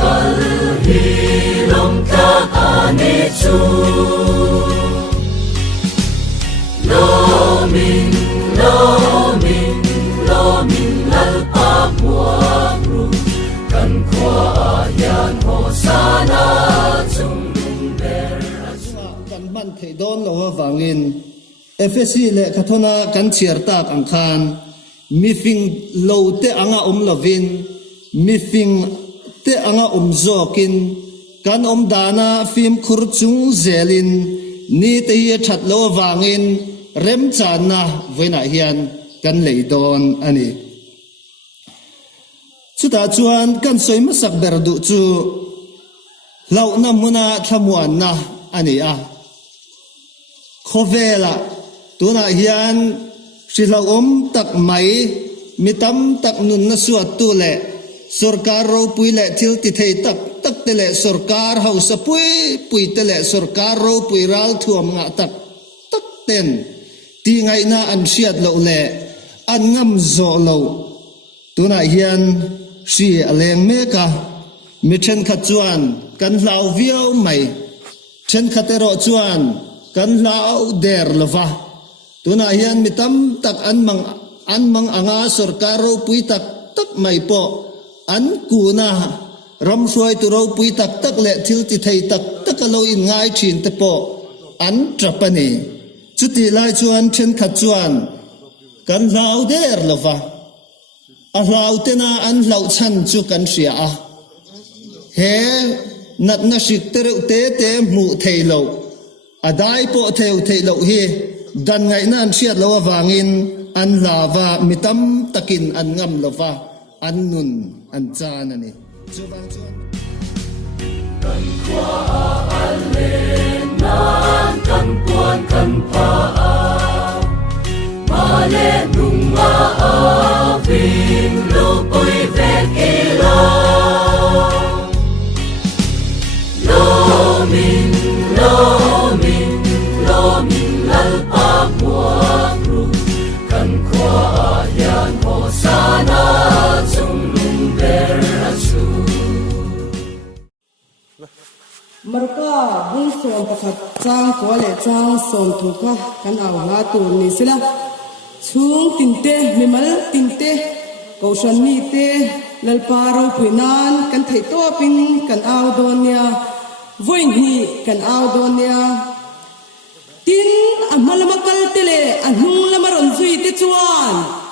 kal hi lom ka ani chu lo min lal pa muang ru kan kwa yan ho sana chung lung ber kan man thei don lo wangin FSC le khathona kan chiar tak ang khan mi fing lo te anga lovin mi fing te anga zokin kan dana phim khur chung zelin ni te hi that lo wangin rem chan na voina hian kan leidon ani chuta chuan kan soima sak ber du chu lau na muna thamuan na ani a khovela tuna hian silau tak mai mitam tak nun na suat tu le sarkar ro pui le thil ti thei tak tak te le sarkar hausa pui te le sarkar ro pui ral thuam nga tak tak ten ti ngai na an siat lo le an ngam zo lo tuna hian si aleng me ka mi then khat chuan kan lau viau mai then khatero chuan kan lau der lova tuna hian mitam tak an mang anga sarkaro pui tak tak mai po an kuna ram suai tu ro pui tak tak le thil ti thei tak tak lo in ngai thin te po an trapani chuti lai chuan then khat chuan kan lau der lova a lau te na an lau chan chu kan ria a he nat na sik te mu thei lo adai po thei lo hi dan ngai nan siat lo wangin an lava mitam takin an ngam lova an nun an chan ani chuwang chuan kan kwa ale nan kan puan kan pa ma le nung ma vin lo poi vek elo lo min lal pa muang ru kan kwa yan ho sana chung lung ber achu marka bung som pakhat chang ko le chang som thu ka kan aw na tu ni sila chung tinte mimal tinte kaushan ni te lalparo puinan kan thei to pin kan aw donia voin hi kan aw donia tin amal makal tele anung lamaron zui te chuan